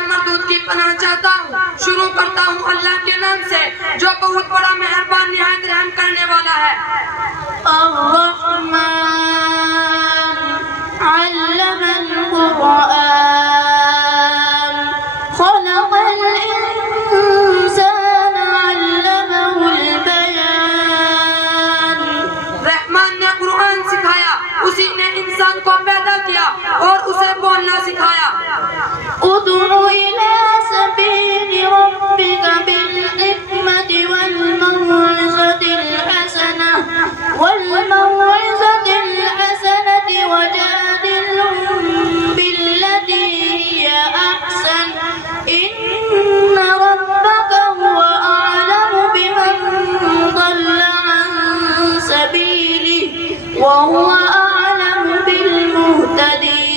شیطان مردود کی پناہ چاہتا ہوں. شروع کرتا ہوں اللہ کے نام سے جو بہت بڑا مہربان نہایت رحم کرنے والا ہے. الرحمن علم القرآن خلق الإنسان علمه البيان. رحمان نے قرآن سکھایا, اسی نے انسان کو پیدا کیا اور اسے بولنا سکھایا. ادع إلى سبيل ربك بالحكمة والموعظة الحسنة وجادلهم بالتي هي أحسن إن ربك هو أعلم بمن ضل عن سبيله وهو أعلم بالمهتدين.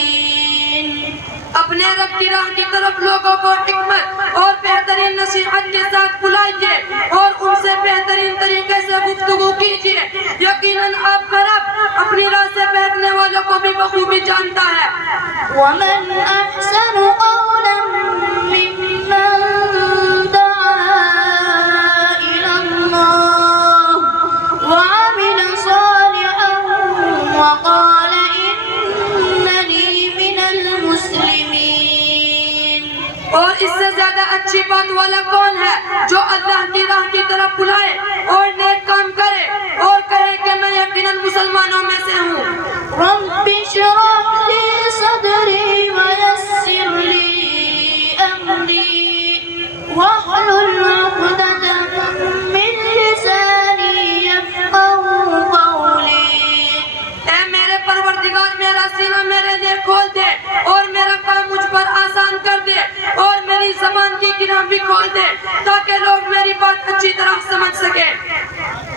اپنے رب کی راہ کی طرف لوگوں کو حکمت اور بہترین نصیحت کے ساتھ بلائیے اور ان سے بہترین طریقے سے گفتگو کیجیے. یقیناً آپ کا رب اپنی راہ سے بہکنے والوں کو بھی بخوبی جانتا ہے. ومن أحسن قولا ممن دعا إلى الله وعمل صالحا وقال إنني من المسلمين. اور اس سے زیادہ اچھی بات والا کون ہے جو اللہ کی راہ کی طرف بلائے اور نیک کام کرے اور کہے کہ میں یقیناً مسلمانوں میں سے ہوں. رب اشرح لي صدري ويسر لي أمري واحلل عقدة من لساني يفقهوا قولي. اے میرے پروردگار میرا سینہ میرے لیے کھول دے اور میرا کام مجھ پر آسان کر دے اور میری زبان کی گرہ بھی کھول دے تاکہ لوگ میری بات اچھی طرح سمجھ سکیں.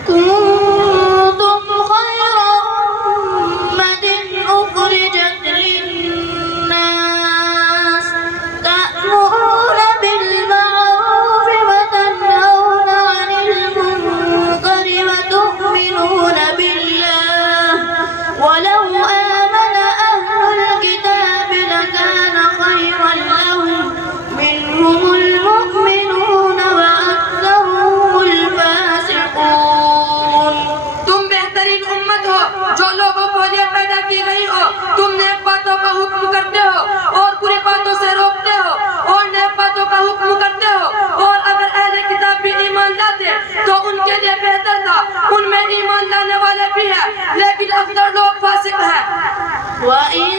كنتم خير أمة أخرجت للناس تأمرون بالمعروف وتنهون عن المنكر وتؤمنون بالله ولو آمن أهل الكتاب لكان خيرا لهم منهم المؤمنون وأكثرهم الفاسقون. تم بہترین امت ہو جو لوگوں کو لیے پیدا کی گئی ہو. تم نیک باتوں کا حکم کرتے ہو اور بری باتوں سے روکتے ہو اور نیک باتوں کا حکم کرتے ہو. اور اگر اہل کتاب بھی ایمان لاتے تو ان کے لیے بہتر تھا. ان میں ایمان لانے والے بھی ہیں لیکن اکثر لوگ فاسق ہیں. وَإِن